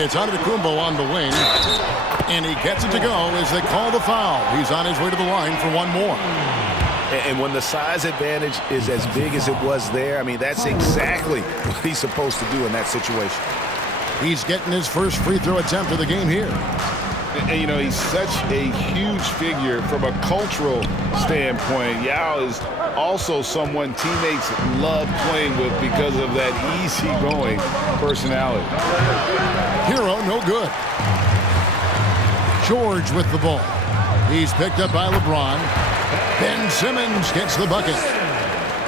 It's Antetokounmpo on the wing, and he gets it to go as they call the foul. He's on his way to the line for one more. And when the size advantage is as big as it was there, I mean, that's exactly what he's supposed to do in that situation. He's getting his first free throw attempt of the game here. And, you know, he's such a huge figure from a cultural standpoint. Yao is also someone teammates love playing with because of that easygoing personality. Hero, no good. George with the ball. He's picked up by LeBron. Ben Simmons gets the bucket.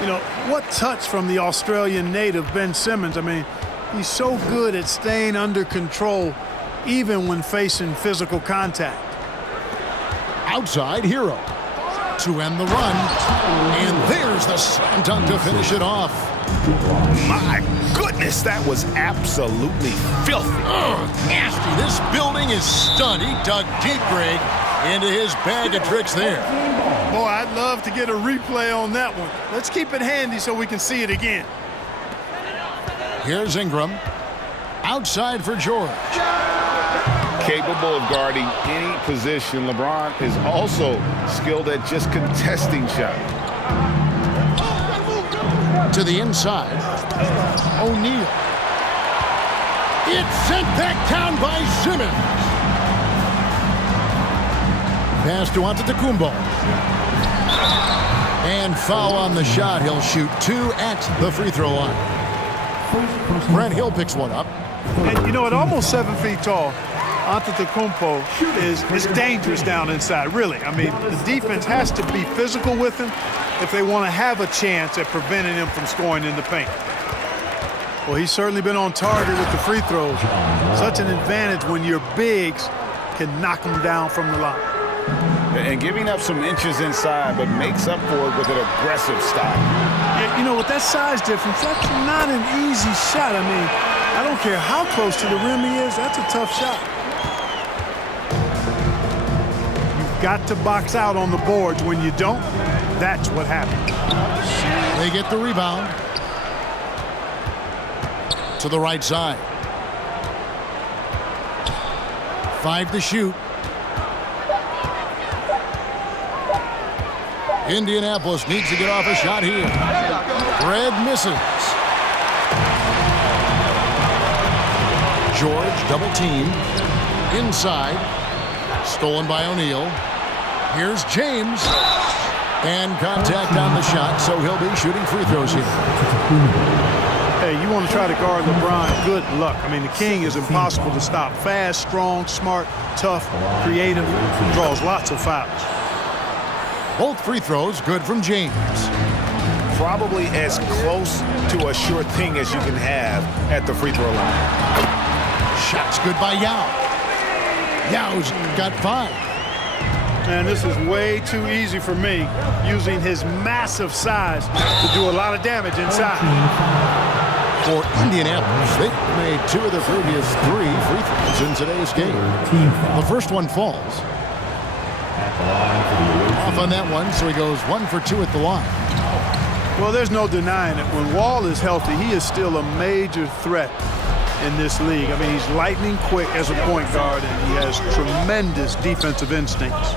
You know, what touch from the Australian native, Ben Simmons. I mean, he's so good at staying under control even when facing physical contact. Outside, Hero to end the run. And there's the slam dunk to finish it off. My goodness, that was absolutely filthy. Nasty. This building is stunned. He dug deep, Greg, into his bag of tricks there. Boy, I'd love to get a replay on that one. Let's keep it handy so we can see it again. Here's Ingram. Outside for George. Capable of guarding any position. LeBron is also skilled at just contesting shots. To the inside. O'Neal. It's sent back down by Simmons. Pass to Antetokounmpo. And foul on the shot. He'll shoot two at the free throw line. Brent Hill picks one up. And you know, at almost 7 feet tall, Antetokounmpo is dangerous down inside, really. I mean, the defense has to be physical with him if they want to have a chance at preventing him from scoring in the paint. Well, he's certainly been on target with the free throws. Such an advantage when your bigs can knock them down from the line. And giving up some inches inside, but makes up for it with an aggressive style. Yeah, you know, with that size difference, that's not an easy shot. I mean, I don't care how close to the rim he is, that's a tough shot. You've got to box out on the boards. When you don't, that's what happens. They get the rebound. To the right side. 5 to shoot. Indianapolis needs to get off a shot here. Red misses. George double team. Inside. Stolen by O'Neal. Here's James. And contact on the shot, so he'll be shooting free throws here. Hey, you want to try to guard LeBron, good luck. I mean, the king is impossible to stop. Fast, strong, smart, tough, creative, draws lots of fouls. Both free throws good from James. Probably as close to a sure thing as you can have at the free throw line. Shot's good by Yao. Yao's got 5. Man, this is way too easy for me, using his massive size to do a lot of damage inside. For Indianapolis, they've made 2 of the previous 3 free throws in today's game. The first one falls. Off on that one, so he goes 1 for 2 at the line. Well, there's no denying it. When Wall is healthy, he is still a major threat in this league. I mean, he's lightning quick as a point guard, and he has tremendous defensive instincts.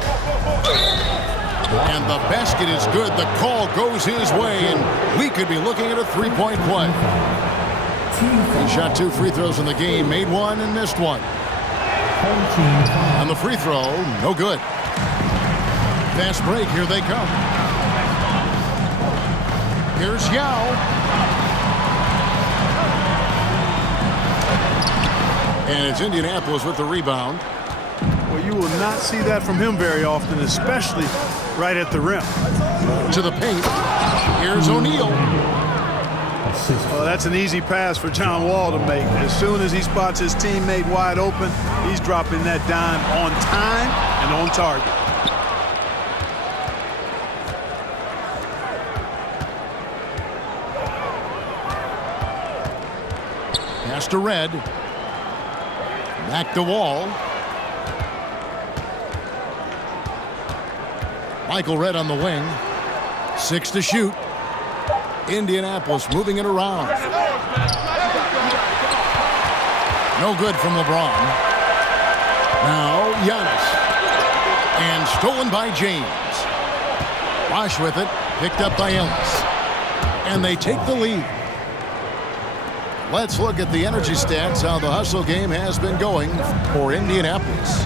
And the basket is good. The call goes his way, and we could be looking at a 3-point play. He shot 2 free throws in the game, made 1 and missed 1. On the free throw, no good. Fast break, here they come. Here's Yao. And it's Indianapolis with the rebound. Well, you will not see that from him very often, especially right at the rim. To the paint. Here's O'Neal. Well, that's an easy pass for John Wall to make. As soon as he spots his teammate wide open, he's dropping that dime on time and on target. Pass to Red. Back to Wall. Michael Red on the wing. 6 to shoot. Indianapolis moving it around. No good from LeBron. Now Giannis. And stolen by James. Bosh with it. Picked up by Ellis. And they take the lead. Let's look at the energy stats, how the hustle game has been going for Indianapolis.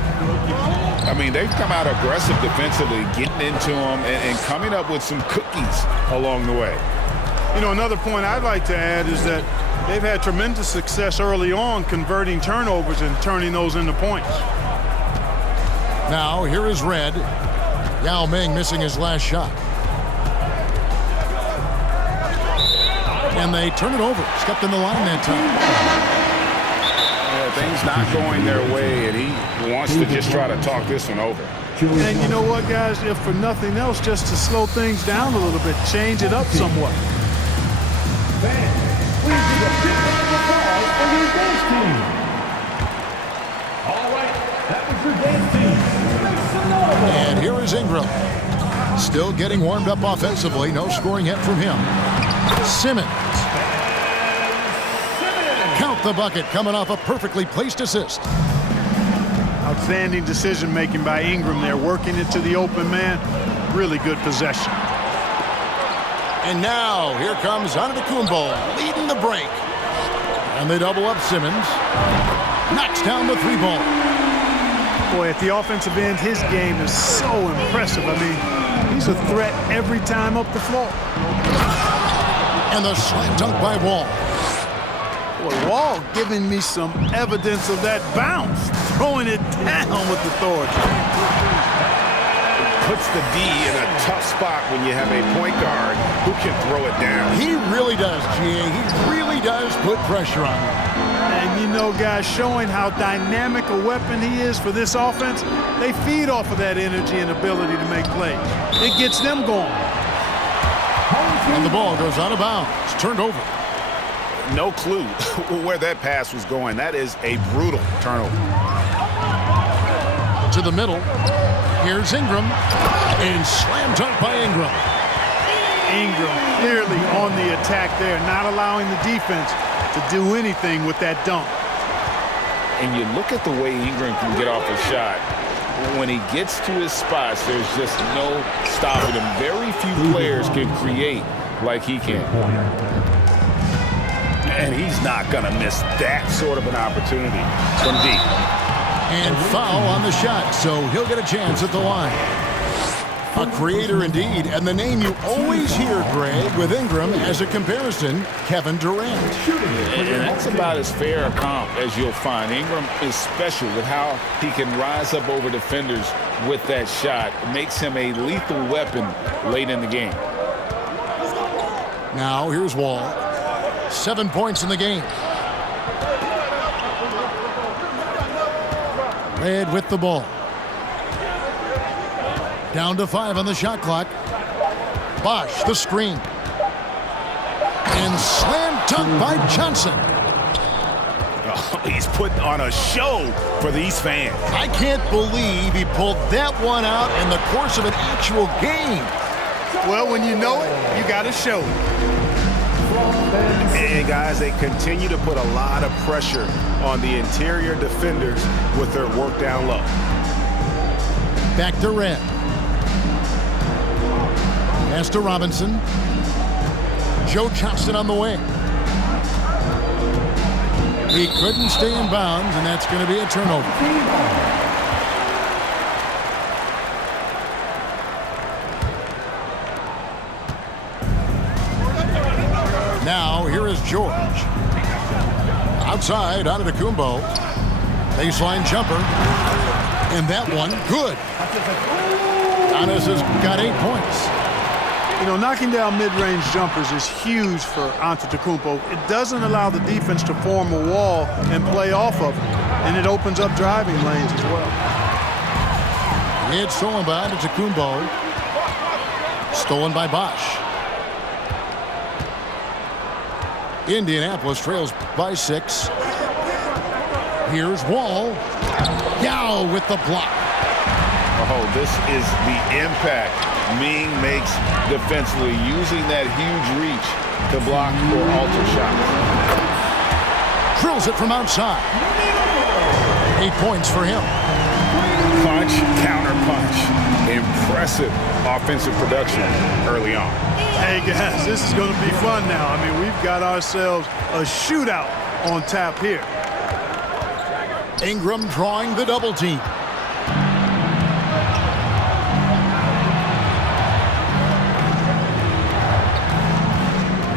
I mean, they've come out aggressive defensively, getting into them and coming up with some cookies along the way. You know, another point I'd like to add is that they've had tremendous success early on converting turnovers and turning those into points. Now, here is Red. Yao Ming missing his last shot. And they turn it over. Stepped in the line that time. Yeah, things not going their way, and he wants to just try to talk this one over. And you know what, guys? If for nothing else, just to slow things down a little bit, change it up somewhat. And here is Ingram. Still getting warmed up offensively. No scoring yet from him. Simmons. Count the bucket, coming off a perfectly placed assist. Outstanding decision-making by Ingram there, working it to the open man. Really good possession. And now, here comes Antetokounmpo, leading the break. And they double up Simmons. Knocks down the three ball. Boy, at the offensive end, his game is so impressive. I mean, he's a threat every time up the floor. And the slam dunk by Wall. Boy, Wall giving me some evidence of that bounce, throwing it down with authority. Puts the D in a tough spot when you have a point guard who can throw it down. He really does, G.A. He really does put pressure on him. And you know, guys, showing how dynamic a weapon he is for this offense, they feed off of that energy and ability to make plays. It gets them going. And the ball goes out of bounds. It's turned over. No clue where that pass was going. That is a brutal turnover. To the middle. Here's Ingram. And slam dunk by Ingram. Ingram clearly on the attack there, not allowing the defense to do anything with that dunk. And you look at the way Ingram can get off a shot. When he gets to his spots, there's just no stopping him. Very few players can create like he can. And he's not going to miss that sort of an opportunity from deep. And foul on the shot, so he'll get a chance at the line. A creator indeed, and the name you always hear, Greg, with Ingram as a comparison, Kevin Durant. And that's about as fair a comp as you'll find. Ingram is special with how he can rise up over defenders with that shot. It makes him a lethal weapon late in the game. Now, here's Wall. 7 points in the game. Red with the ball. Down to 5 on the shot clock. Bosh, the screen. And slam dunk by Johnson. Oh, he's putting on a show for these fans. I can't believe he pulled that one out in the course of an actual game. Well, when you know it, you got to show it. And guys, they continue to put a lot of pressure on the interior defenders with their work down low. Back to Red. Pass to Robinson. Joe Johnston on the wing. He couldn't stay in bounds, and that's going to be a turnover. Now, here is George. Outside, Antetokounmpo. Baseline jumper. And that one, good. Giannis has got 8 points. You know, knocking down mid-range jumpers is huge for Antetokounmpo. It doesn't allow the defense to form a wall and play off of it. And it opens up driving lanes as well. It's stolen by Antetokounmpo. Stolen by Bosh. Indianapolis trails by 6. Here's Wall. Yao with the block. Oh, this is the impact Ming makes defensively, using that huge reach to block or alter shots. Drills it from outside. 8 points for him. Punch, counter punch. Impressive offensive production early on. Hey, guys, this is going to be fun now. I mean, we've got ourselves a shootout on tap here. Ingram drawing the double team.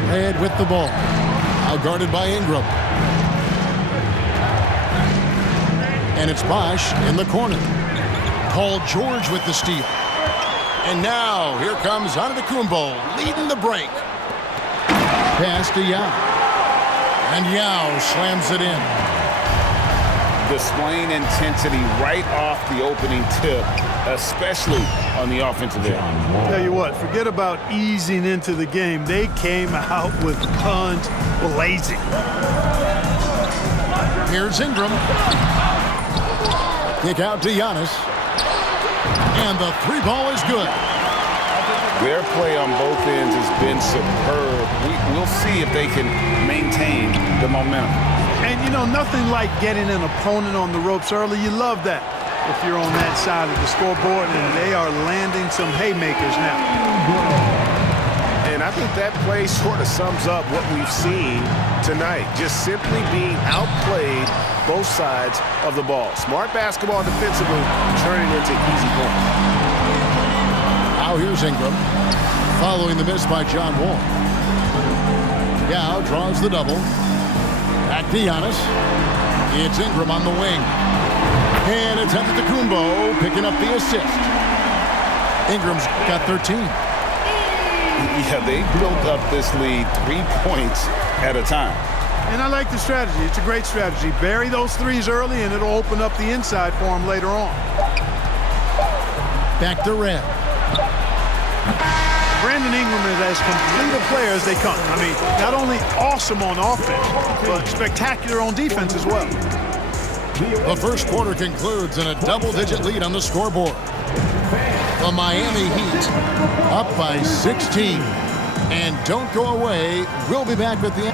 Head with the ball. Now guarded by Ingram. And it's Bosh in the corner. Paul George with the steal. And now here comes Antetokounmpo leading the break. Pass to Yao. And Yao slams it in. Displaying intensity right off the opening tip, especially on the offensive end. Tell you what, forget about easing into the game. They came out with guns blazing. Here's Ingram. Kick out to Giannis. And the three ball is good. Their play on both ends has been superb. We'll see if they can maintain the momentum. And, you know, nothing like getting an opponent on the ropes early. You love that if you're on that side of the scoreboard, and they are landing some haymakers now. And I think that play sort of sums up what we've seen tonight. Just simply being outplayed both sides of the ball. Smart basketball defensively, turning into easy points. Now here's Ingram, following the miss by John Wall. Yao draws the double. Back to Giannis. It's Ingram on the wing. And it's Antetokounmpo picking up the assist. Ingram's got 13. Yeah, they built up this lead 3 points at a time. And I like the strategy. It's a great strategy. Bury those threes early, and it'll open up the inside for them later on. Back to Red. Brandon Ingram is as complete a player as they come. I mean, not only awesome on offense, but spectacular on defense as well. The first quarter concludes in a double-digit lead on the scoreboard. The Miami Heat up by 16. And don't go away. We'll be back with the...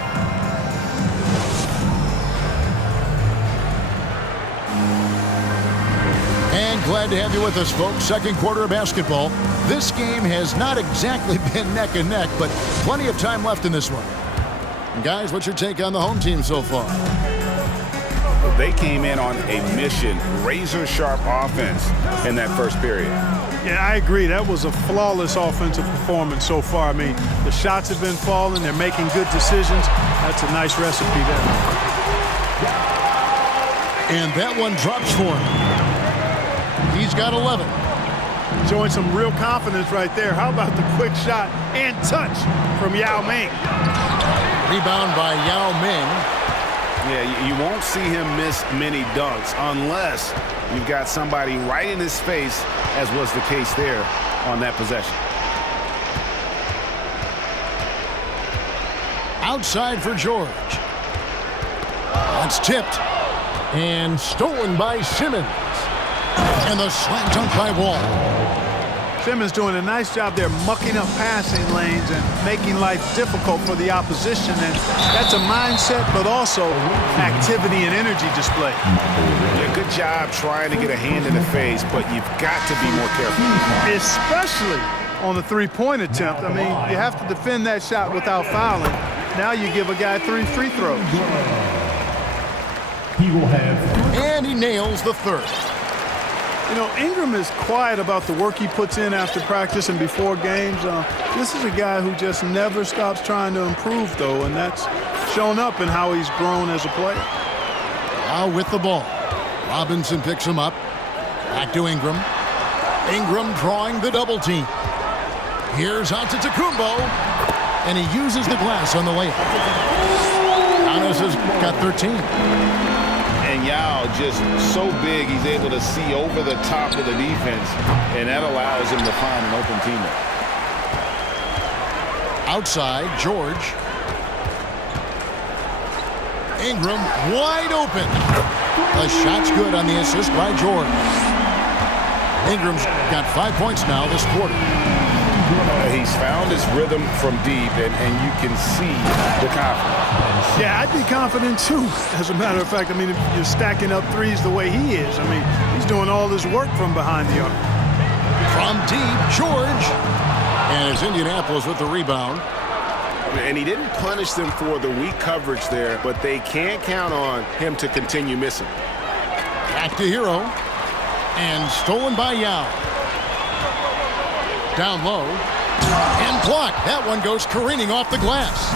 And glad to have you with us, folks. Second quarter of basketball. This game has not exactly been neck and neck, but plenty of time left in this one. And guys, what's your take on the home team so far? They came in on a mission, razor-sharp offense in that first period. Yeah, I agree. That was a flawless offensive performance so far. I mean, the shots have been falling. They're making good decisions. That's a nice recipe there. And that one drops for him. He's got 11. Showing some real confidence right there. How about the quick shot and touch from Yao Ming? Rebound by Yao Ming. Yeah, you won't see him miss many dunks unless you've got somebody right in his face, as was the case there on that possession. Outside for George. That's tipped. And stolen by Simmons. And the slam dunk by Wall. Simmons doing a nice job there mucking up passing lanes and making life difficult for the opposition. And that's a mindset, but also activity and energy display. Yeah, good job trying to get a hand in the face, but you've got to be more careful. Especially on the three-point attempt. I mean, you have to defend that shot without fouling. Now you give a guy 3 free throws. He will have. And he nails the third. You know, Ingram is quiet about the work he puts in after practice and before games. This is a guy who just never stops trying to improve, though, and that's shown up in how he's grown as a player. Now with the ball. Robinson picks him up. Back to Ingram. Ingram drawing the double team. Here's Antetokounmpo. And he uses the glass on the layup. Giannis has got 13. And Yao just so big, he's able to see over the top of the defense, and that allows him to find an open teammate. Outside, George. Ingram wide open. The shot's good on the assist by George. Ingram's got 5 points now this quarter. He's found his rhythm from deep, and you can see the confidence. Yeah, I'd be confident too. As a matter of fact, I mean, if you're stacking up threes the way he is, I mean, he's doing all this work from behind the arc. From deep, George. And it's Indianapolis with the rebound. And he didn't punish them for the weak coverage there, but they can't count on him to continue missing. Back to Hero. And stolen by Yao. Down low. And blocked. That one goes careening off the glass.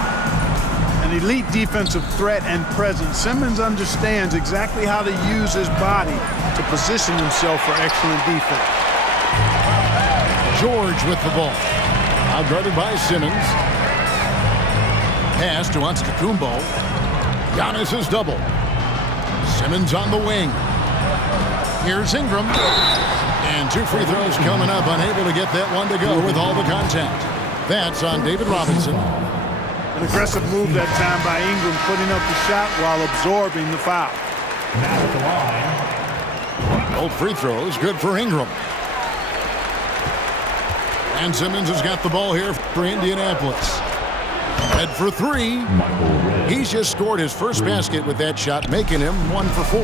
An elite defensive threat and presence. Simmons understands exactly how to use his body to position himself for excellent defense. George with the ball. Now guarded by Simmons. Pass to Antetokounmpo. Giannis is double. Simmons on the wing. Here's Ingram. And 2 free throws coming up. Unable to get that one to go with all the contact. That's on David Robinson. An aggressive move that time by Ingram, putting up the shot while absorbing the foul. Now at the line. Both free throws good for Ingram. And Simmons has got the ball here for Indianapolis. Red for 3. He's just scored his first basket with that shot, making him 1 for 4.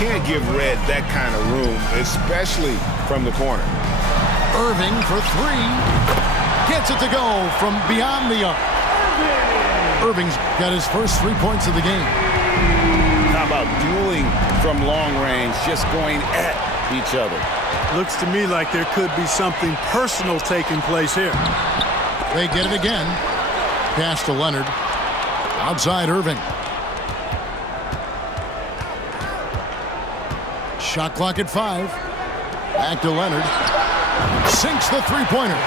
Can't give Red that kind of room, especially from the corner. Irving for 3. Gets it to go from beyond the arc. Irving's got his first 3 points of the game. How about dueling from long range, just going at each other? Looks to me like there could be something personal taking place here. They get it again. Pass to Leonard. Outside Irving. Shot clock at 5. Back to Leonard. Sinks the three-pointer.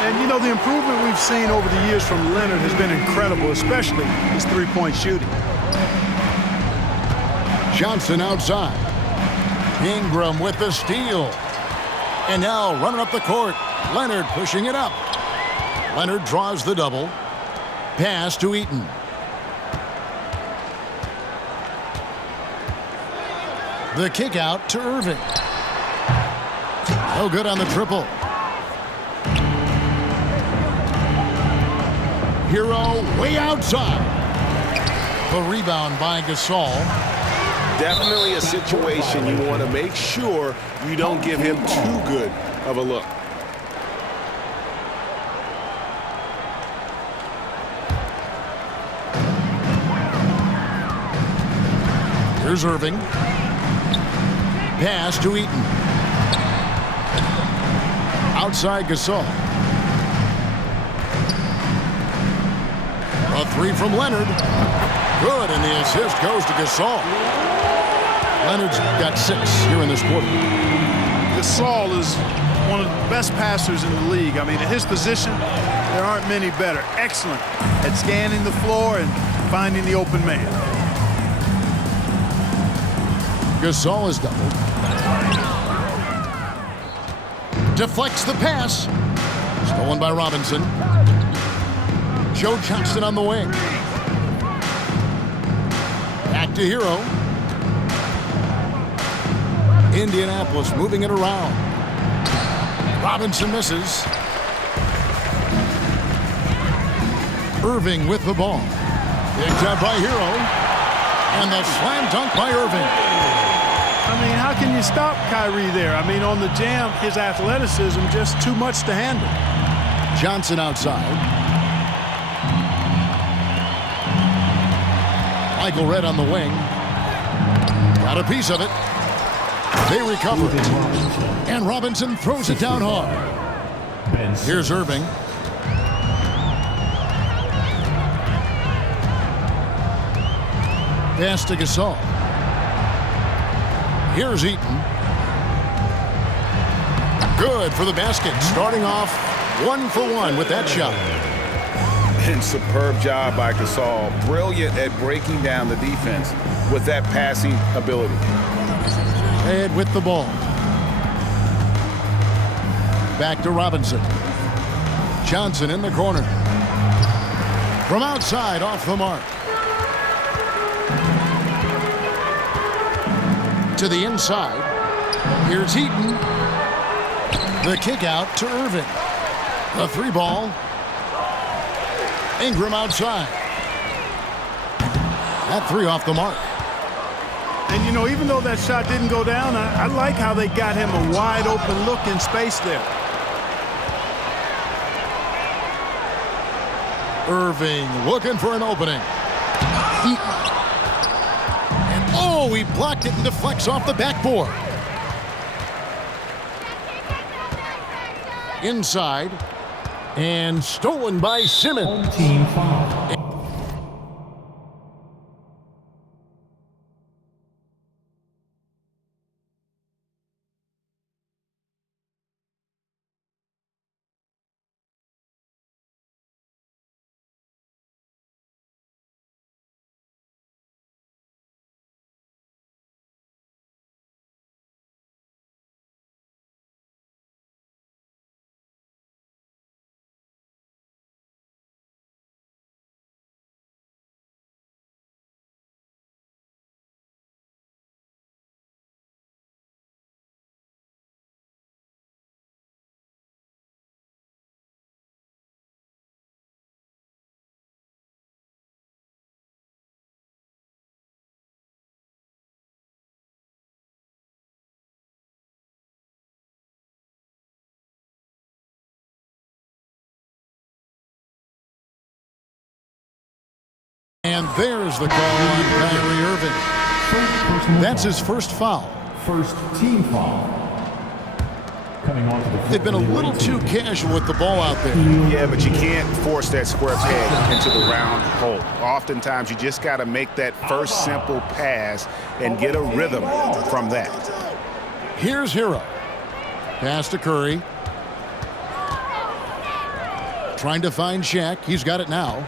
And, you know, the improvement we've seen over the years from Leonard has been incredible, especially his three-point shooting. Johnson outside. Ingram with the steal. And now running up the court. Leonard pushing it up. Leonard draws the double. Pass to Eaton. The kick out to Irving. No good on the triple. Hero way outside. The rebound by Gasol. Definitely a situation you want to make sure you don't give him too good of a look. Here's Irving. Pass to Eaton. Outside Gasol. A 3 from Leonard. Good, and the assist goes to Gasol. Leonard's got 6 here in this quarter. Gasol is one of the best passers in the league. I mean, at his position, there aren't many better. Excellent at scanning the floor and finding the open man. Gasol is doubled. Deflects the pass. Stolen by Robinson. Joe Johnston on the wing. Back to Hero. Indianapolis moving it around. Robinson misses. Irving with the ball. Picked up by Hero. And the slam dunk by Irving. I mean, how can you stop Kyrie there? I mean, on the jam, his athleticism just too much to handle. Johnson outside. Michael Redd on the wing. Got a piece of it. They recover it. And Robinson throws it down hard. Here's Irving. Pass to Gasol. Here's Eaton. Good for the basket. Starting off 1 for 1 with that shot. And superb job by Gasol. Brilliant at breaking down the defense with that passing ability. Ed with the ball. Back to Robinson. Johnson in the corner. From outside, off the mark. To the inside. Here's Eaton. The kick out to Irving. The 3-ball. Ingram outside. That 3 off the mark. And, you know, even though that shot didn't go down, I like how they got him a wide open look in space there. Irving looking for an opening. And, oh, he blocked it and deflects off the backboard. Inside. And stolen by Simmons. Team foul. And there's the call on Kyrie Irving. That's his first foul. First team foul. Coming on to the They've been a little too casual with the ball out there. Yeah, but you can't force that square peg into the round hole. Oftentimes, you just got to make that first simple pass and get a rhythm from that. Here's Hero. Pass to Curry. Trying to find Shaq. He's got it now.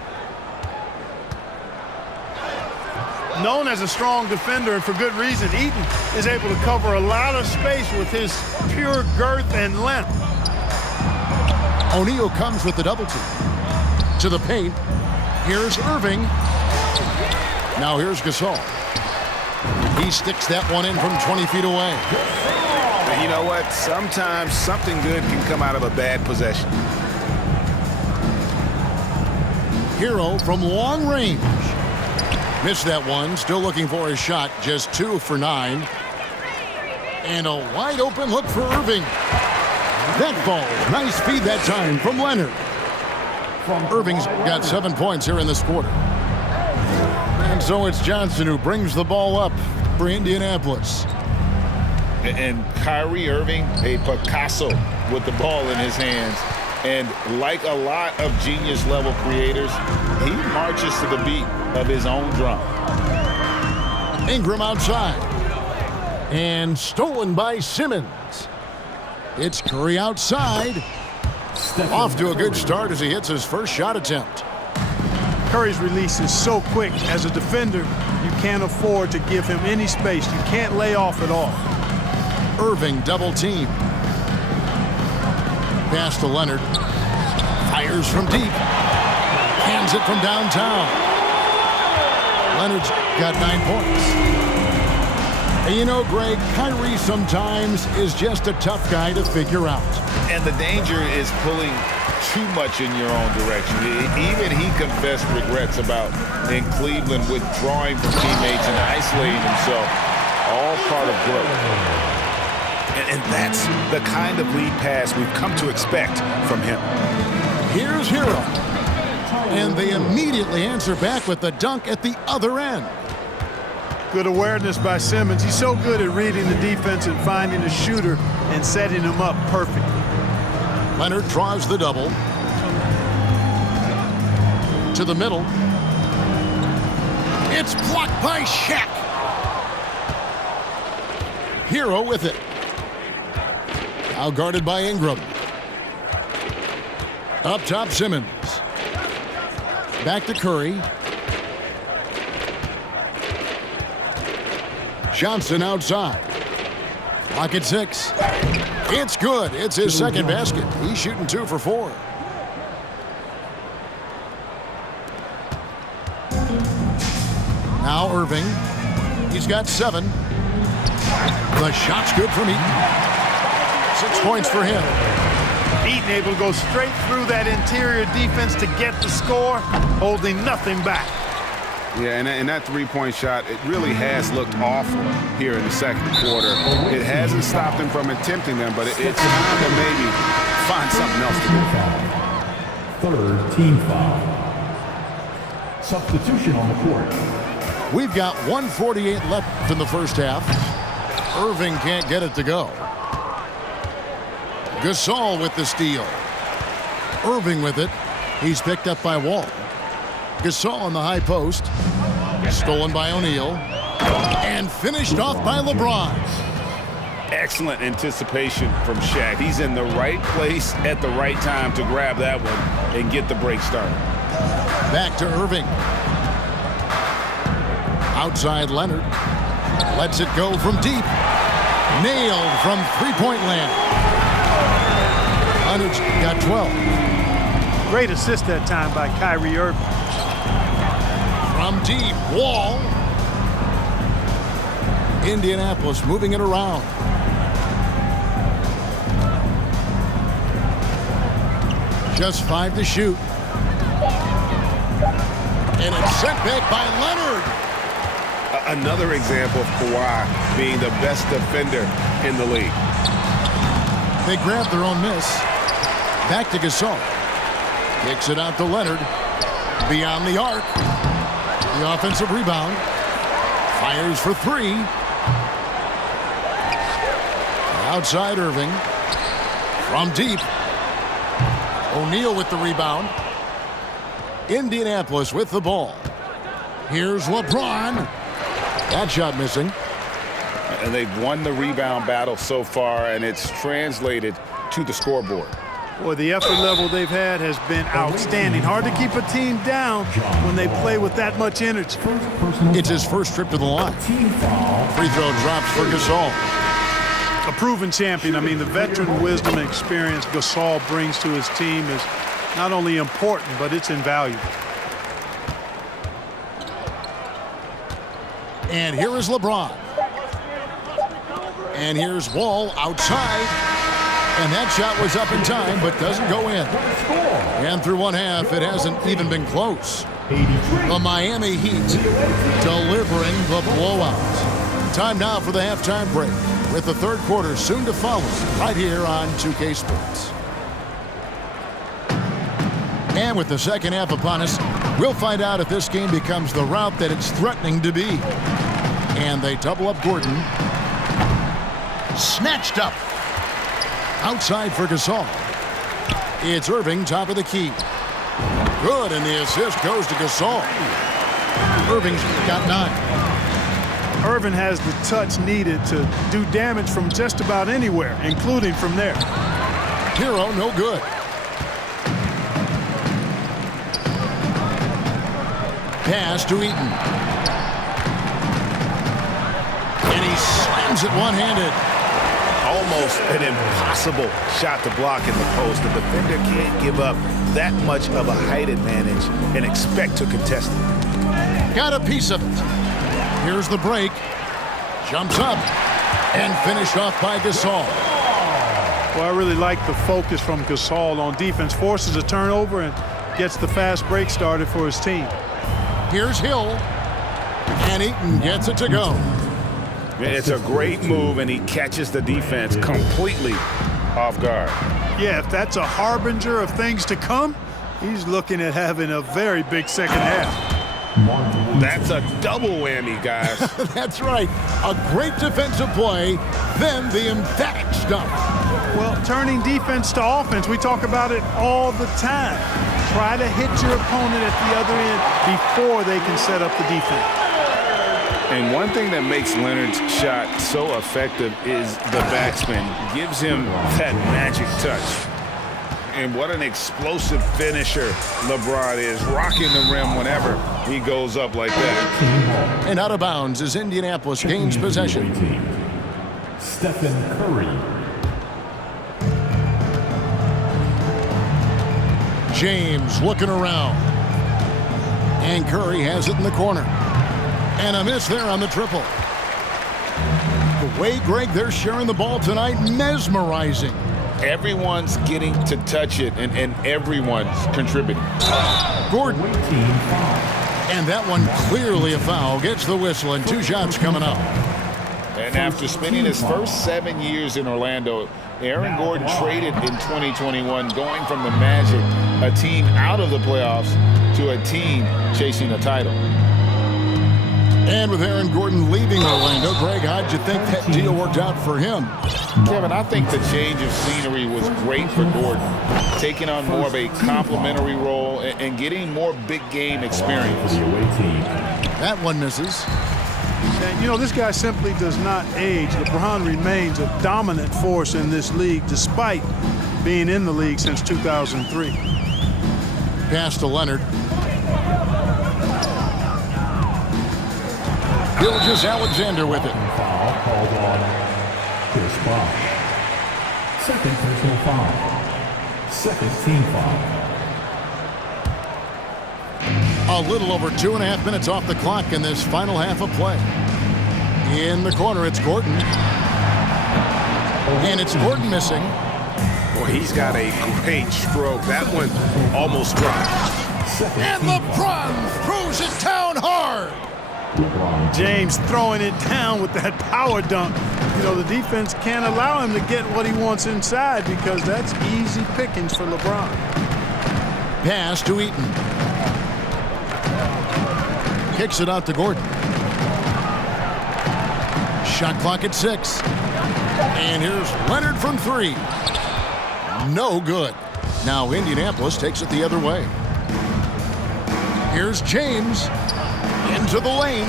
Known as a strong defender, and for good reason, Eaton is able to cover a lot of space with his pure girth and length. O'Neal comes with the double team. To the paint. Here's Irving. Now here's Gasol. He sticks that one in from 20 feet away. And you know what? Sometimes something good can come out of a bad possession. Hero from long range. Missed that one. Still looking for his shot. Just 2 for 9. And a wide open look for Irving. That falls. Nice feed that time from Leonard. Irving's got 7 points here in this quarter. And so it's Johnson who brings the ball up for Indianapolis. And Kyrie Irving, a Picasso with the ball in his hands. And like a lot of genius-level creators, he marches to the beat of his own drum. Ingram outside. And stolen by Simmons. It's Curry outside. Off to a good start as he hits his first shot attempt. Curry's release is so quick. As a defender, you can't afford to give him any space. You can't lay off at all. Irving double team. Pass to Leonard. Fires from deep. Hands it from downtown. Leonard's got 9 points. And you know, Greg, Kyrie sometimes is just a tough guy to figure out. And the danger is pulling too much in your own direction. Even he confessed regrets about in Cleveland withdrawing from teammates and isolating himself. All part of growth. And that's the kind of lead pass we've come to expect from him. Here's Hero. And they immediately answer back with the dunk at the other end. Good awareness by Simmons. He's so good at reading the defense and finding a shooter and setting him up perfectly. Leonard draws the double. To the middle. It's blocked by Shaq. Hero with it. Now guarded by Ingram. Up top, Simmons. Back to Curry. Johnson outside. Clock at 6. It's good. It's his second basket. He's shooting 2 for 4. Now Irving. He's got 7. The shot's good from Eaton. 6 points for him. Eaton able to go straight through that interior defense to get the score, holding nothing back. Yeah, and that three-point shot, it really has looked awful here in the second quarter. It hasn't stopped him from attempting them, but it's time to maybe find something else to do. Third team foul. Substitution on the court. We've got 1:48 left in the first half. Irving can't get it to go. Gasol with the steal. Irving with it. He's picked up by Wall. Gasol on the high post. Stolen by O'Neal. And finished off by LeBron. Excellent anticipation from Shaq. He's in the right place at the right time to grab that one and get the break started. Back to Irving. Outside Leonard. Lets it go from deep. Nailed from three-point land. Leonard's got 12. Great assist that time by Kyrie Irving. From deep, Wall. Indianapolis moving it around. Just 5 to shoot. And it's sent back by Leonard. Another example of Kawhi being the best defender in the league. They grab their own miss. Back to Gasol. Kicks it out to Leonard. Beyond the arc. The offensive rebound. Fires for 3. Outside Irving. From deep. O'Neal with the rebound. Indianapolis with the ball. Here's LeBron. That shot missing. And they've won the rebound battle so far, and it's translated to the scoreboard. Boy, the effort level they've had has been outstanding. Hard to keep a team down when they play with that much energy. It's his first trip to the line. Free throw drops for Gasol. A proven champion. I mean, the veteran wisdom and experience Gasol brings to his team is not only important, but it's invaluable. And here is LeBron. And here's Wall outside. And that shot was up in time, but doesn't go in. And through one half, it hasn't even been close. The Miami Heat delivering the blowout. Time now for the halftime break, with the third quarter soon to follow right here on 2K Sports. And with the second half upon us, we'll find out if this game becomes the route that it's threatening to be. And they double up Gordon. Snatched up. Outside for Gasol. It's Irving, top of the key. Good, and the assist goes to Gasol. Irving's got 9. Irving has the touch needed to do damage from just about anywhere, including from there. Hero, no good. Pass to Eaton. And he slams it one-handed. Almost an impossible shot to block in the post. The defender can't give up that much of a height advantage and expect to contest it. Got a piece of it. Here's the break. Jumps up and finished off by Gasol. Well, I really like the focus from Gasol on defense. Forces a turnover and gets the fast break started for his team. Here's Hill. And Eaton gets it to go. It's a great move, and he catches the defense completely off guard. Yeah, if that's a harbinger of things to come, he's looking at having a very big second half. That's a double whammy, guys. That's right. A great defensive play, then the emphatic stuff. Well, turning defense to offense, we talk about it all the time. Try to hit your opponent at the other end before they can set up the defense. And one thing that makes Leonard's shot so effective is the backspin. Gives him that magic touch. And what an explosive finisher LeBron is, rocking the rim whenever he goes up like that. And out of bounds as Indianapolis gains possession. Stephen Curry. James looking around. And Curry has it in the corner. And a miss there on the triple. The Way, Greg, they're sharing the ball tonight. Mesmerizing. Everyone's getting to touch it, and everyone's contributing. Gordon. And that one clearly a foul. Gets the whistle, and 2 shots coming up. And after spending his first 7 years in Orlando, Aaron Gordon traded in 2021, going from the Magic, a team out of the playoffs, to a team chasing a title. And with Aaron Gordon leaving Orlando, Greg, how'd you think that deal worked out for him? Kevin, I think the change of scenery was great for Gordon, taking on more of a complimentary role and getting more big game experience. That one misses. And, you know, this guy simply does not age. LeBron remains a dominant force in this league despite being in the league since 2003. Pass to Leonard. Gilgeous-Alexander with it. Foul called on Chris Bosh. Second personal foul. Second team foul. A little over 2.5 minutes off the clock in this final half of play. In the corner, it's Gordon. And it's Gordon missing. Boy, he's got a great stroke. That one almost dropped. And LeBron throws it down hard. James throwing it down with that power dunk. You know, the defense can't allow him to get what he wants inside because that's easy pickings for LeBron. Pass to Eaton. Kicks it out to Gordon. Shot clock at 6. And here's Leonard from 3. No good. Now Indianapolis takes it the other way. Here's James. Into the lane.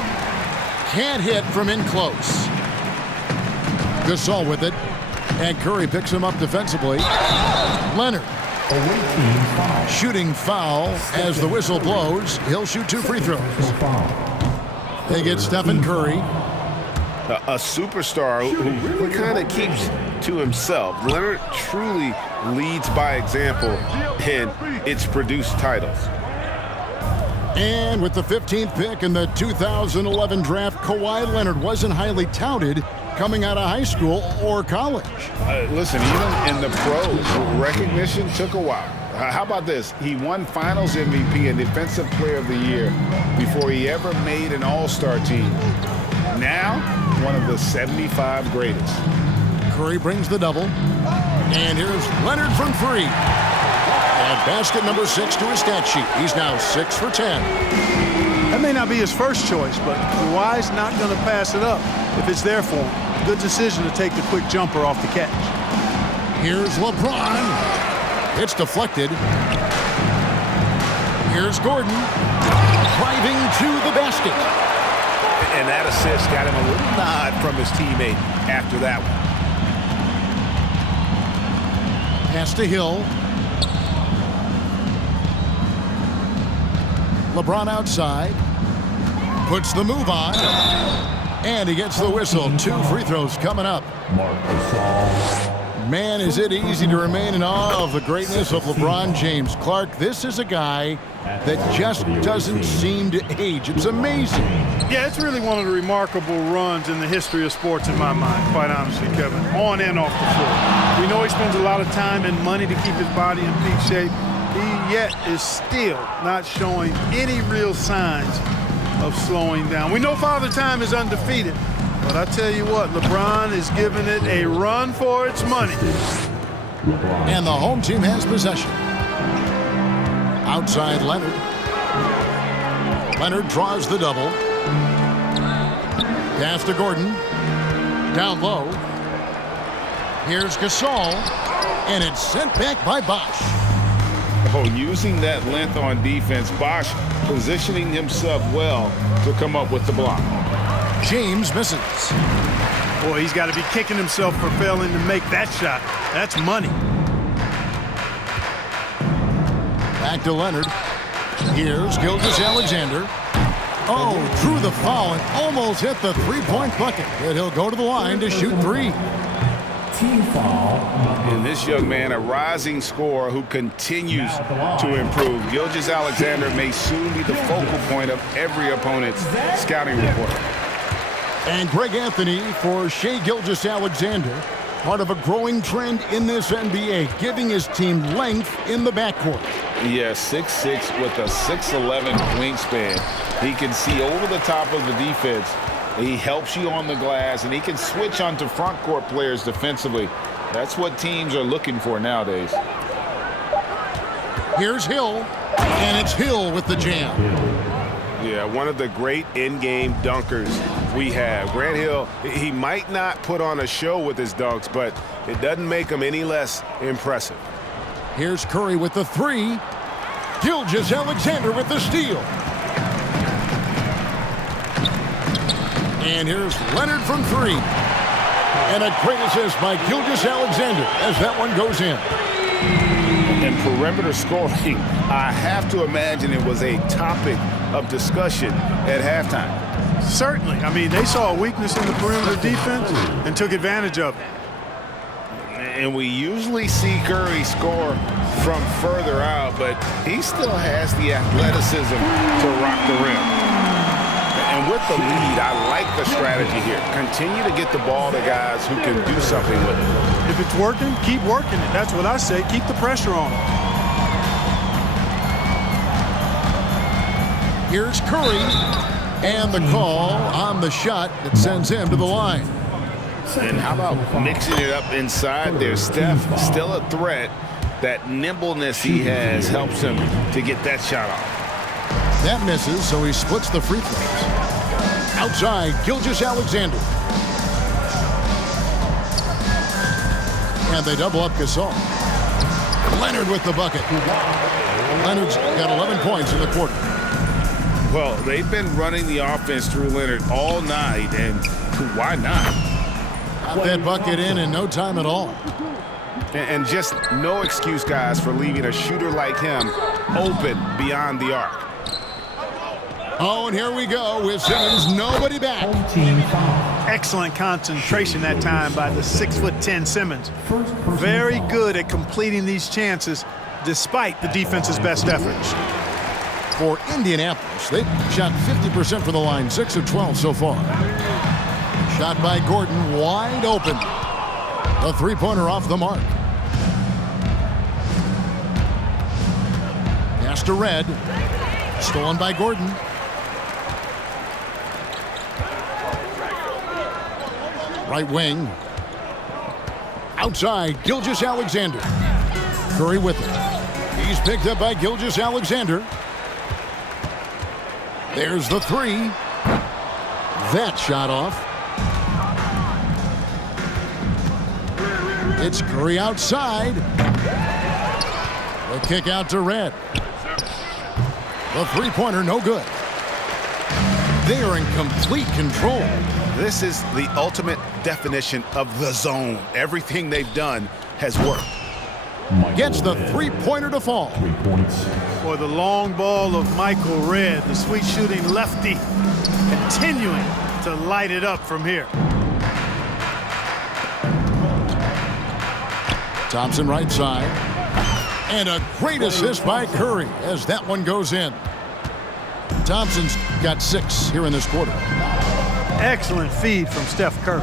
Can't hit from in close. Gasol with it. And Curry picks him up defensively. Leonard. Shooting foul as the whistle blows. He'll shoot 2 free throws. They get Stephen Curry. A superstar who really kind of keeps to himself. Leonard truly leads by example, and it's produced titles. And with the 15th pick in the 2011 draft, Kawhi Leonard wasn't highly touted coming out of high school or college. Listen, even in the pros, recognition took a while. How about this? He won Finals MVP and Defensive Player of the Year before he ever made an All-Star team. Now, one of the 75 greatest. Curry brings the double. And here's Leonard from 3. And basket number 6 to his stat sheet. He's now 6 for 10. That may not be his first choice, but Kawhi's not going to pass it up if it's there for him. Good decision to take the quick jumper off the catch. Here's LeBron. It's deflected. Here's Gordon. Driving to the basket. And that assist got him a little nod from his teammate after that one. Pass to Hill. LeBron outside. Puts the move on. And he gets the whistle. 2 free throws coming up. Man, is it easy to remain in awe of the greatness of LeBron James. Clark, this is a guy that just doesn't seem to age. It's amazing. Yeah, it's really one of the remarkable runs in the history of sports in my mind, quite honestly, Kevin, on and off the floor. We know he spends a lot of time and money to keep his body in peak shape. He yet is still not showing any real signs of slowing down. We know Father Time is undefeated, but I tell you what, LeBron is giving it a run for its money. And the home team has possession. Outside Leonard. Leonard draws the double. Pass to Gordon. Down low. Here's Gasol. And it's sent back by Bosh. Oh, using that length on defense, Bosh positioning himself well to come up with the block. James misses. Boy, he's got to be kicking himself for failing to make that shot. That's money. Back to Leonard. Here's Gilgeous-Alexander. Oh, drew the foul and almost hit the three-point bucket. But he'll go to the line to shoot 3. Team foul. And this young man, a rising scorer who continues to improve. Gilgeous-Alexander may soon be the focal point of every opponent's scouting report. And Greg Anthony for Shai Gilgeous-Alexander, part of a growing trend in this NBA, giving his team length in the backcourt. Yeah, 6'6" with a 6'11" wingspan. He can see over the top of the defense. He helps you on the glass, and he can switch onto front court players defensively. That's what teams are looking for nowadays. Here's Hill, and it's Hill with the jam. Yeah, one of the great in-game dunkers we have. Grant Hill, he might not put on a show with his dunks, but it doesn't make him any less impressive. Here's Curry with the three. Gilgeous-Alexander with the steal. And here's Leonard from three. And a great assist by Gilgeous-Alexander as that one goes in. And perimeter scoring, I have to imagine it was a topic of discussion at halftime. Certainly. I mean, they saw a weakness in the perimeter defense and took advantage of it. And we usually see Curry score from further out, but he still has the athleticism to rock the rim. And with the lead, I like the strategy here. Continue to get the ball to guys who can do something with it. If it's working, keep working it. That's what I say. Keep the pressure on him. Here's Curry. And the call on the shot that sends him to the line. And how about mixing it up inside there? Steph, still a threat. That nimbleness he has helps him to get that shot off. That misses, so he splits the free throws. Outside, Gilgeous-Alexander. And they double up Gasol. Leonard with the bucket. Leonard's got 11 points in the quarter. Well, they've been running the offense through Leonard all night, and why not? Got that bucket in no time at all. And just no excuse, guys, for leaving a shooter like him open beyond the arc. Oh, and here we go with Simmons. Nobody back. Team foul. Excellent concentration that time by the 6'10" Simmons. Very good at completing these chances despite the defense's best efforts. For Indianapolis, they've shot 50% from the line, 6 of 12 so far. Shot by Gordon, wide open. A three-pointer off the mark. Pass to Red. Stolen by Gordon. Right wing. Outside, Gilgeous-Alexander. Curry with it. He's picked up by Gilgeous-Alexander. There's the three. That shot off. It's Curry outside. The kick out to Red. The three-pointer, no good. They are in complete control. This is the ultimate definition of the zone. Everything they've done has worked. Gets the three-pointer to fall. 3 points. For the long ball of Michael Red, the sweet shooting lefty, continuing to light it up from here. Thompson right side. And a great assist by Curry as that one goes in. Thompson's got 6 here in this quarter. Excellent feed from Steph Curry.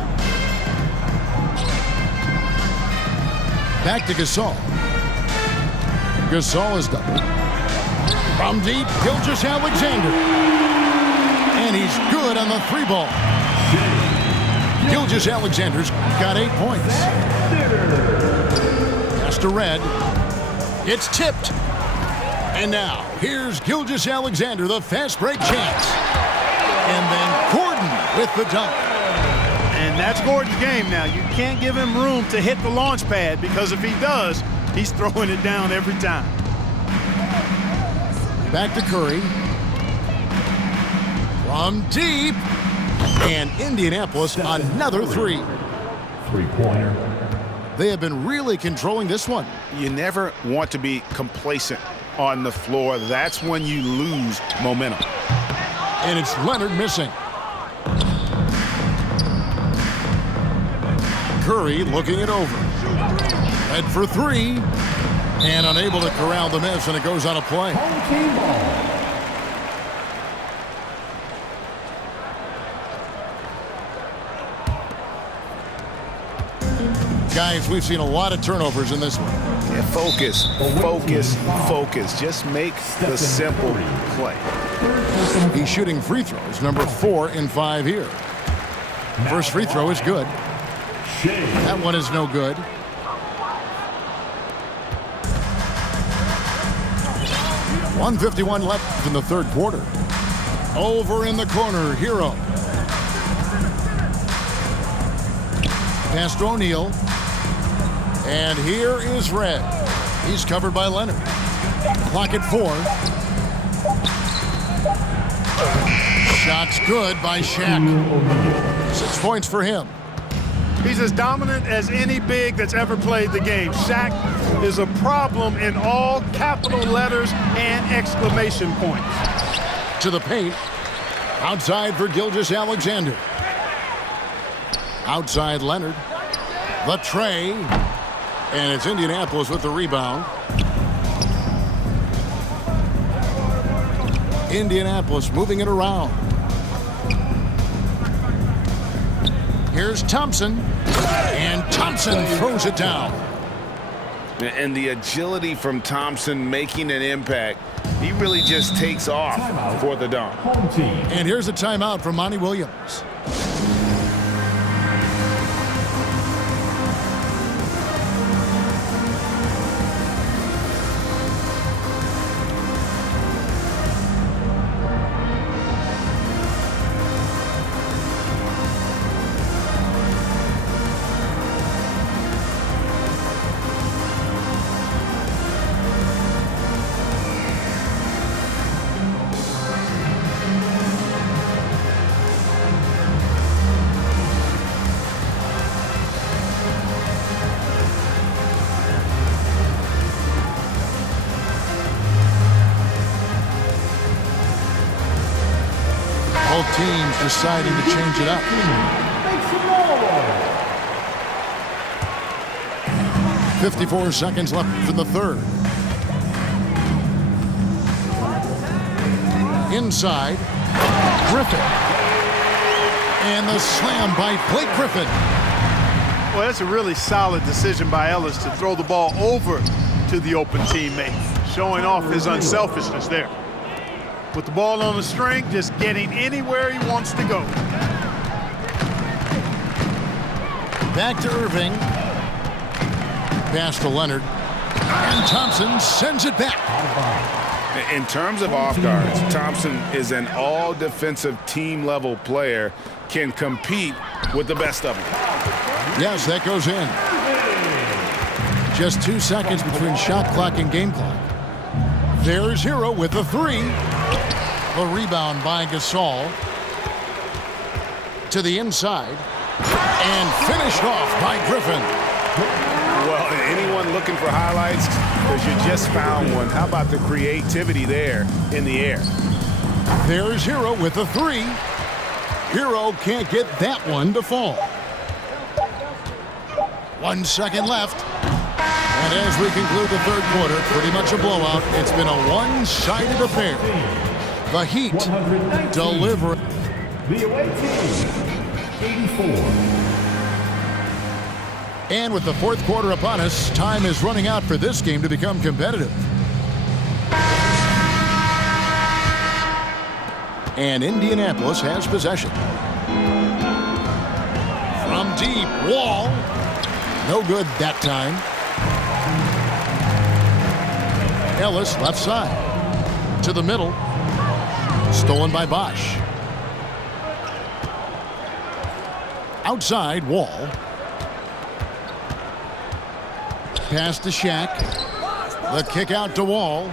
Back to Gasol. Gasol is doubled. From deep, Gilgeous-Alexander. And he's good on the three ball. Gilgeous-Alexander's got 8 points. Pass to Red. It's tipped. And now, here's Gilgeous-Alexander, the fast break chance. And then Gordon with the dunk. And that's Gordon's game now. You can't give him room to hit the launch pad because if he does, he's throwing it down every time. Back to Curry. From deep. And Indianapolis, another three. 3-pointer. They have been really controlling this one. You never want to be complacent on the floor. That's when you lose momentum. And it's Leonard missing. Curry looking it over. Red for three. And unable to corral the miss, and it goes on a play. Home team ball. Guys, we've seen a lot of turnovers in this one. Yeah, focus, focus, focus. Just make the simple play. He's shooting free throws, number 4 in 5 here. First free throw is good. That one is no good. .151 left in the third quarter. Over in the corner, Hero. Pass to O'Neal. And here is Red. He's covered by Leonard. Clock at 4. Shot's good by Shaq. 6 points for him. He's as dominant as any big that's ever played the game. Shaq is a problem in all capital letters and exclamation points. To the paint. Outside for Gilgeous-Alexander. Outside Leonard. The tray. And it's Indianapolis with the rebound. Indianapolis moving it around. Here's Thompson. And Thompson throws it down. And the agility from Thompson making an impact. He really just takes off for the dunk. And here's a timeout from Monty Williams. Both teams deciding to change it up. Make some noise. 54 seconds left in the third. Inside, Griffin. And the slam by Blake Griffin. Well, that's a really solid decision by Ellis to throw the ball over to the open teammate, showing off his unselfishness there. With the ball on the string, just getting anywhere he wants to go. Back to Irving. Pass to Leonard. And Thompson sends it back. In terms of off guards, Thompson is an all-defensive team-level player, can compete with the best of them. Yes, that goes in. Just 2 seconds between shot clock and game clock. There's Hero with the 3. The rebound by Gasol. To the inside. And finished off by Griffin. Well, anyone looking for highlights, because you just found one. How about the creativity there in the air? There's Hero with the 3. Hero can't get that one to fall. 1 second left. And as we conclude the third quarter, pretty much a blowout. It's been a one-sided affair. The Heat deliver. The away team, 84. And with the fourth quarter upon us, time is running out for this game to become competitive. And Indianapolis has possession. From deep, Wall. No good that time. Ellis left side. To the middle. Stolen by Bosch. Outside, Wall. Pass to Shaq. The kick out to Wall.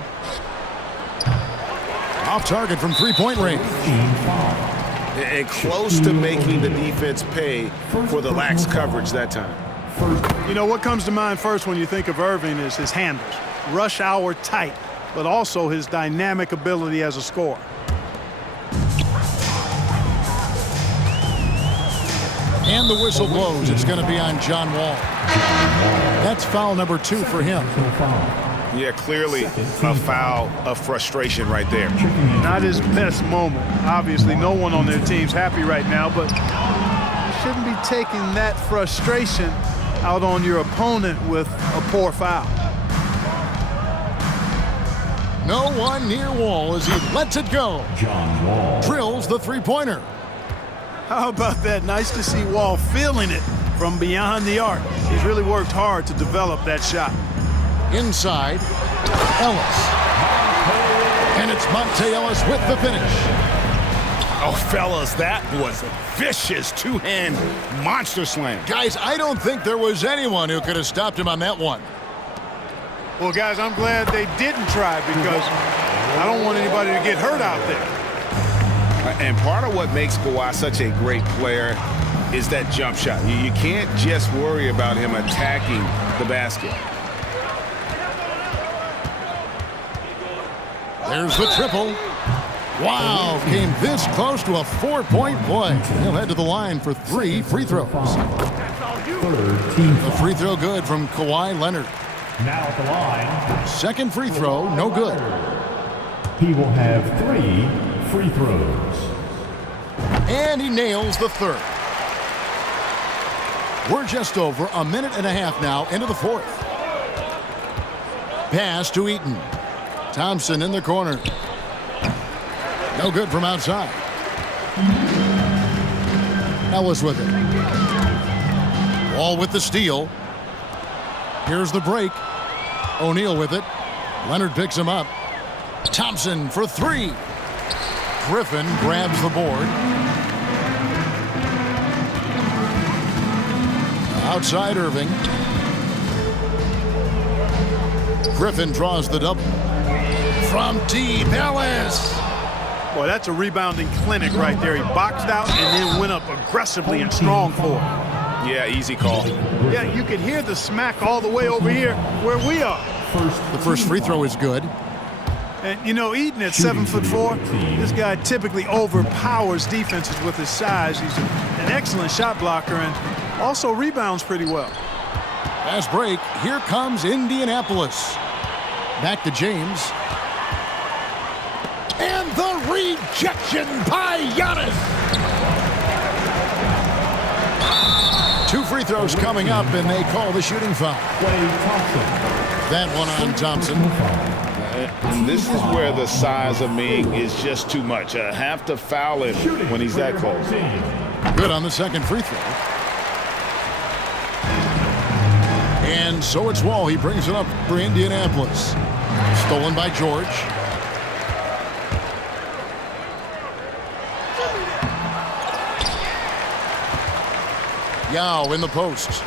Off target from three-point range. And close to making the defense pay for the lax coverage that time. You know, what comes to mind first when you think of Irving is his handles. Rush hour tight, but also his dynamic ability as a scorer. And the whistle blows. It's going to be on John Wall. That's foul number 2 for him. Yeah, clearly a foul of frustration right there. Not his best moment. Obviously, no one on their team's happy right now, but you shouldn't be taking that frustration out on your opponent with a poor foul. No one near Wall as he lets it go. John Wall. Drills the three-pointer. How about that? Nice to see Wall feeling it from beyond the arc. He's really worked hard to develop that shot. Inside, Ellis. And it's Monte Ellis with the finish. Oh, fellas, that was a vicious two-hand monster slam. Guys, I don't think there was anyone who could have stopped him on that one. Well, guys, I'm glad they didn't try because I don't want anybody to get hurt out there. And part of what makes Kawhi such a great player is that jump shot. You can't just worry about him attacking the basket. There's the triple. Wow, came this close to a 4-point play. He'll head to the line for 3 free throws. A free throw good from Kawhi Leonard. Now at the line. Second free throw, no good. He will have 3 free throws. And he nails the third. We're just over a minute and a half now into the fourth. Pass to Eaton. Thompson in the corner. No good from outside. Ellis with it. Wall with the steal. Here's the break. O'Neal with it. Leonard picks him up. Thompson for 3. Griffin grabs the board. Outside Irving. Griffin draws the double. From deep, Ellis. Boy, that's a rebounding clinic right there. He boxed out and then went up aggressively and strong for it. Yeah, easy call. Yeah, you can hear the smack all the way over here where we are. The first free throw is good. And, you know, Eaton at 7'4", this guy typically overpowers defenses with his size. He's an excellent shot blocker and also rebounds pretty well. Fast break. Here comes Indianapolis. Back to James. And the rejection by Giannis. 2 free throws coming up, and they call the shooting foul. That one on Thompson. And this is where the size of Ming is just too much. I have to foul him when he's that close. Good on the second free throw. And so it's Wall. He brings it up for Indianapolis. Stolen by George. Yao in the post.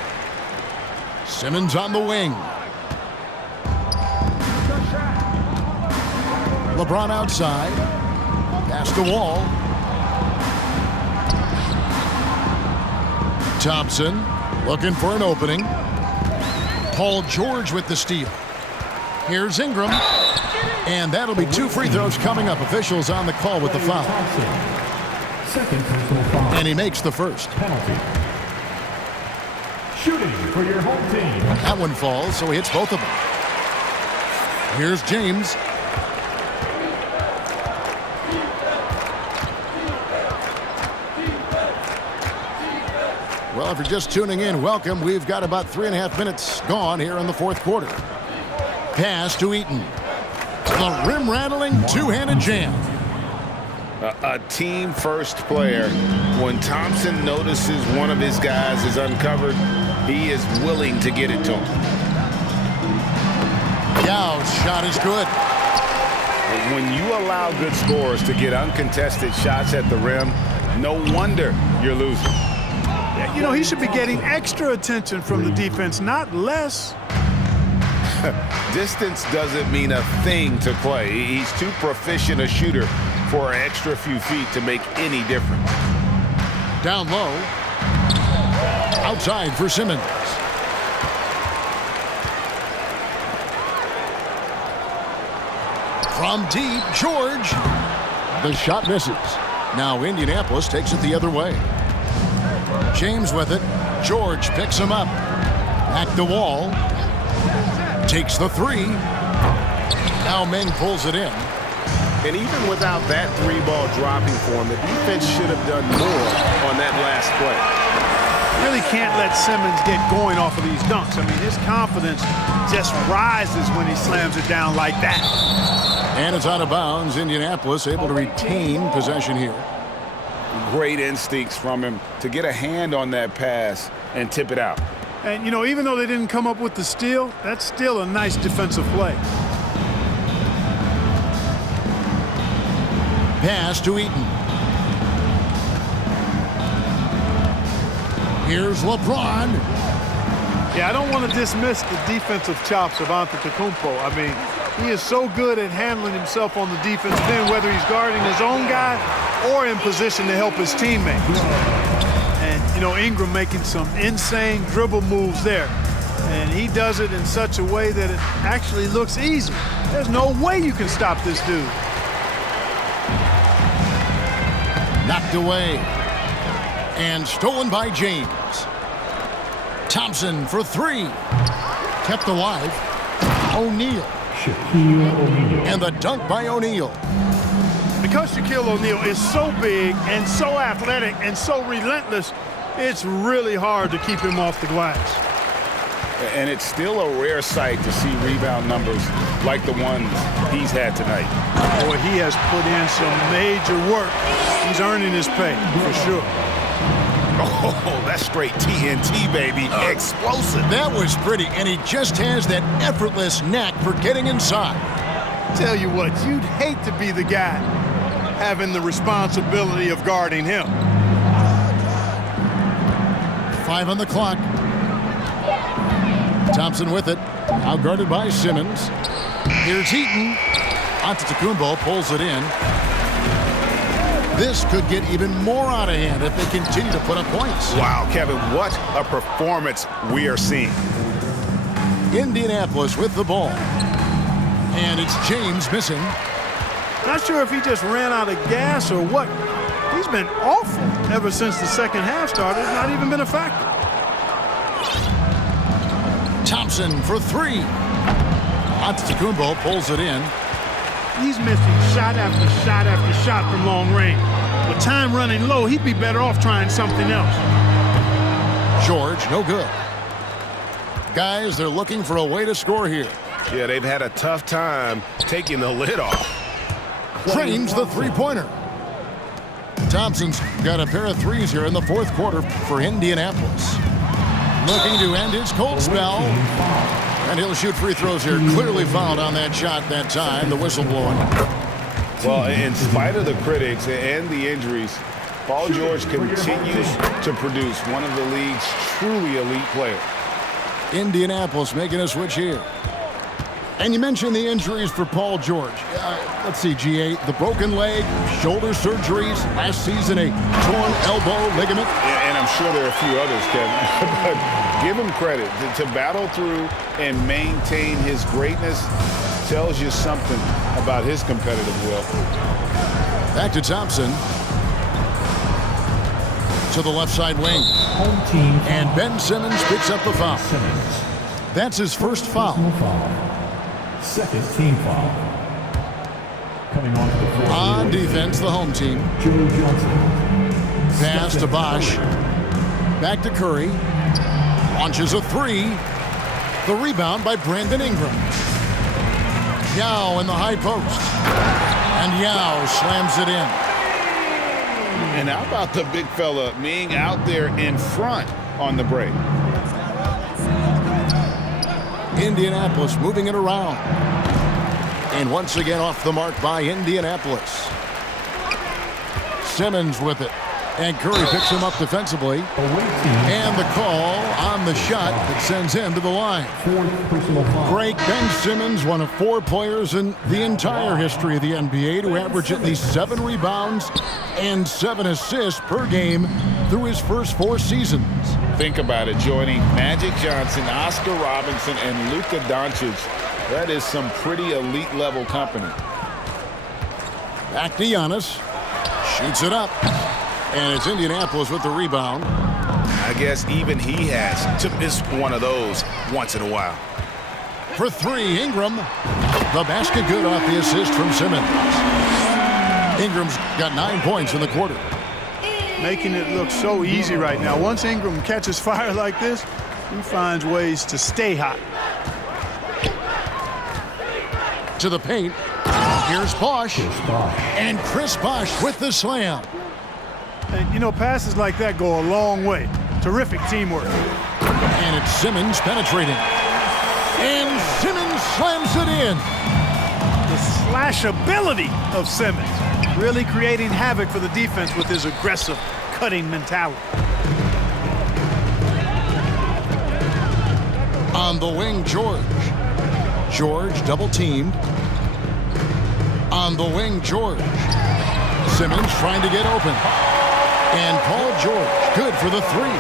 Simmons on the wing. LeBron outside. Pass to Wall. Thompson looking for an opening. Paul George with the steal. Here's Ingram. And that'll be 2 free throws coming up. Officials on the call with the foul. Second personal foul. And he makes the first. Penalty. Shooting for your home team. That one falls, so he hits both of them. Here's James. Well, if you're just tuning in, welcome. We've got about 3.5 minutes gone here in the fourth quarter. Pass to Eaton. The rim-rattling two-handed jam. A team-first player. When Thompson notices one of his guys is uncovered, he is willing to get it to him. Yao's shot is good. When you allow good scorers to get uncontested shots at the rim, no wonder you're losing. You know, he should be getting extra attention from the defense, not less. Distance doesn't mean a thing to play. He's too proficient a shooter for an extra few feet to make any difference. Down low. Outside for Simmons. From deep, George. The shot misses. Now Indianapolis takes it the other way. James with it. George picks him up. Back to Wall. Takes the 3. Now Meng pulls it in. And even without that 3-ball dropping for him, the defense should have done more on that last play. really can't let Simmons get going off of these dunks. I mean, his confidence just rises when he slams it down like that. And it's out of bounds. Indianapolis able to retain possession here. Great instincts from him to get a hand on that pass and tip it out. And, you know, even though they didn't come up with the steal, that's still a nice defensive play. Pass to Eaton. Here's LeBron. Yeah, I don't want to dismiss the defensive chops of Antetokounmpo. I mean, he is so good at handling himself on the defense end, whether he's guarding his own guy or in position to help his teammates. And, you know, Ingram making some insane dribble moves there. And he does it in such a way that it actually looks easy. There's no way you can stop this dude. Knocked away. And stolen by James. Thompson for three. Kept alive. O'Neal. Shaquille O'Neal. And the dunk by O'Neal. Because Shaquille O'Neal is so big and so athletic and so relentless, it's really hard to keep him off the glass. And it's still a rare sight to see rebound numbers like the ones he's had tonight. Boy, he has put in some major work. He's earning his pay, for sure. Oh, that's straight TNT, baby. Explosive. That was pretty, and he just has that effortless knack for getting inside. Tell you what, you'd hate to be the guy having the responsibility of guarding him. 5 on the clock. Thompson with it. Out guarded by Simmons. Here's Eaton. Antetokounmpo pulls it in. This could get even more out of hand if they continue to put up points. Wow, Kevin, what a performance we are seeing. Indianapolis with the ball. And it's James missing. Not sure if he just ran out of gas or what. He's been awful ever since the second half started. Not even been a factor. Thompson for three. Antetokounmpo pulls it in. He's missing shot after shot after shot from long range. With time running low, he'd be better off trying something else. George, no good. Guys, they're looking for a way to score here. Yeah, they've had a tough time taking the lid off. Drains the three-pointer. Thompson's got a pair of threes here in the fourth quarter for Indianapolis. Looking to end his cold spell. And he'll shoot free throws here. Clearly fouled on that shot that time. The whistle blowing. Well, in spite of the critics and the injuries, Paul George continues to produce one of the league's truly elite players. Indianapolis making a switch here. And you mentioned the injuries for Paul George. Let's see, G8, the broken leg, shoulder surgeries, last season a torn elbow ligament. And I'm sure there are a few others, Kevin. But give him credit. To battle through and maintain his greatness tells you something about his competitive will. Back to Thompson. To the left side wing. Home team. And Ben Simmons picks up the foul. Simmons. That's his first foul. Personal foul. Second team foul. Coming on to the floor. On defense, the home team. Joe Johnson. Pass to Bosch. Back to Curry. Launches a three. The rebound by Brandon Ingram. Yao in the high post. And Yao slams it in. And how about the big fella being out there in front on the break? Indianapolis moving it around. And once again off the mark by Indianapolis. Simmons with it. And Curry picks him up defensively. And the call on the shot that sends him to the line. Great. Ben Simmons, one of 4 players in the entire history of the NBA to average at least 7 rebounds and 7 assists per game through his first 4 seasons. Think about it, joining Magic Johnson, Oscar Robinson, and Luka Doncic. That is some pretty elite level company. Back to Giannis. Shoots it up. And it's Indianapolis with the rebound. I guess even he has to miss one of those once in a while. For 3, Ingram. The basket good off the assist from Simmons. Ingram's got 9 points in the quarter. making it look so easy right now. Once Ingram catches fire like this, he finds ways to stay hot. To the paint. Here's Bosh. And Chris Bosh with the slam. And, you know, passes like that go a long way. Terrific teamwork. And it's Simmons penetrating. And Simmons slams it in. The slash ability of Simmons. Really creating havoc for the defense with his aggressive, cutting mentality. On the wing, George. George double-teamed. On the wing, George. Simmons trying to get open. And Paul George, good for the three.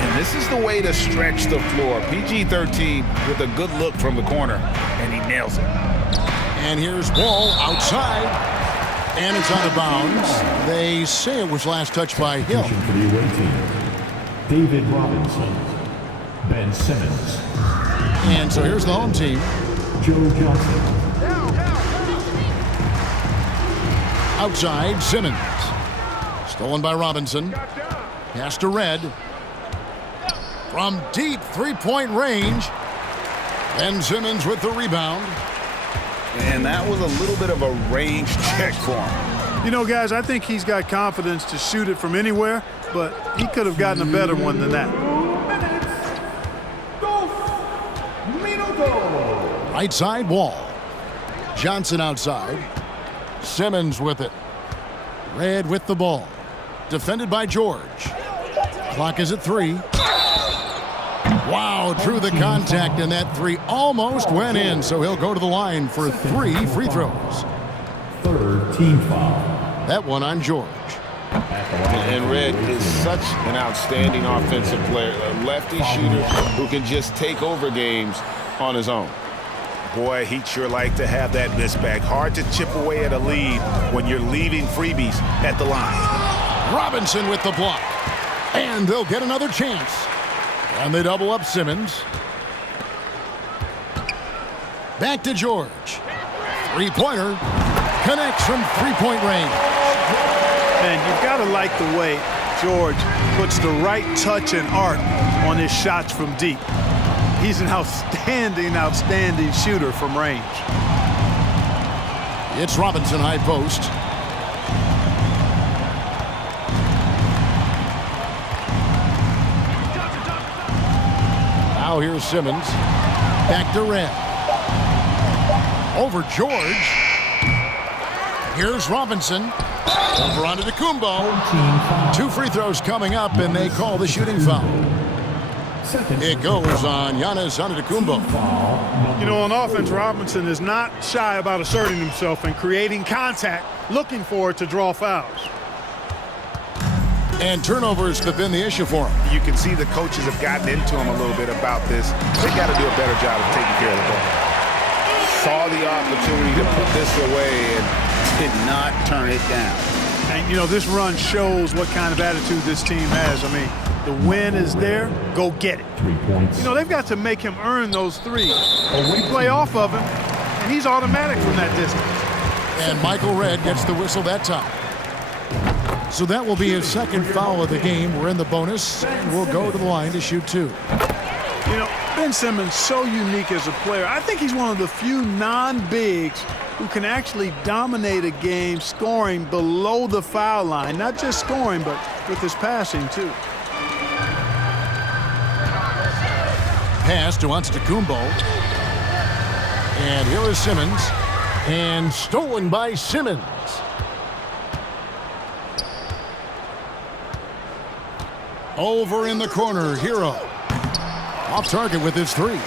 And this is the way to stretch the floor. PG-13 with a good look from the corner, and he nails it. And here's Wall outside. And it's out of bounds. They say it was last touched by Hill. For the away team, David Robinson, Ben Simmons. And so here's the home team. Joe Johnson. Outside, Simmons. Stolen by Robinson. Pass to Red. From deep three-point range. Ben Simmons with the rebound. And that was a little bit of a range check for him. You know, guys, I think he's got confidence to shoot it from anywhere, but he could have gotten a better one than that. Right side, Wall. Johnson outside. Simmons with it. Red with the ball. Defended by George. Clock is at 3. Wow, drew the contact, and that 3 almost went in, so he'll go to the line for 3 free throws. Third team foul. That one on George. And Red is such an outstanding offensive player, a lefty shooter who can just take over games on his own. Boy, he'd sure like to have that misback. Hard to chip away at a lead when you're leaving freebies at the line. Robinson with the block. And they'll get another chance. And they double up Simmons. Back to George. Three-pointer. Connects from three-point range. And you've got to like the way George puts the right touch and art on his shots from deep. He's an outstanding shooter from range. It's Robinson high post. Now here's Simmons. Back to Red. Over George. Here's Robinson. Over onto Kumbo. 2 free throws coming up, and they call the shooting foul. It goes on Giannis Antetokounmpo. You know, on offense, Robinson is not shy about asserting himself and creating contact, looking for it to draw fouls. And turnovers have been the issue for him. You can see the coaches have gotten into him a little bit about this. They got to do a better job of taking care of the ball. Saw the opportunity to put this away and did not turn it down. And, you know, this run shows what kind of attitude this team has. I mean, the win is there, go get it. 3 points. You know, they've got to make him earn those threes. We play off of him, and he's automatic from that distance. And Michael Red gets the whistle that time. So that will be his second foul of the game. We're in the bonus, and we'll go to the line to shoot 2. You know, Ben Simmons, so unique as a player. I think he's one of the few non-bigs who can actually dominate a game scoring below the foul line. Not just scoring, but with his passing, too. Pass to Antetokounmpo. And here is Simmons. And stolen by Simmons. Over in the corner, Hero. Off target with his 3.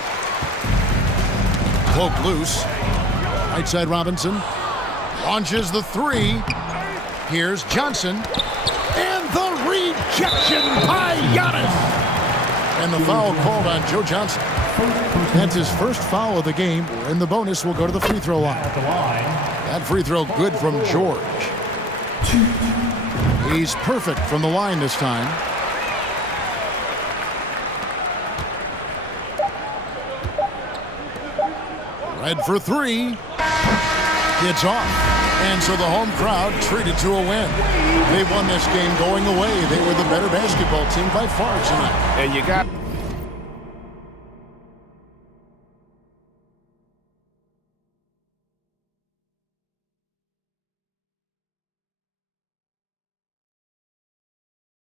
Cloak loose. Right side Robinson. Launches the 3. Here's Johnson. And the rejection by Giannis. And the foul called on Joe Johnson. That's his first foul of the game. In the bonus, we'll go to the free throw line. That free throw good from George. He's perfect from the line this time. Red for 3. It's off. And so the home crowd treated to a win. They won this game going away. They were the better basketball team by far tonight. And you got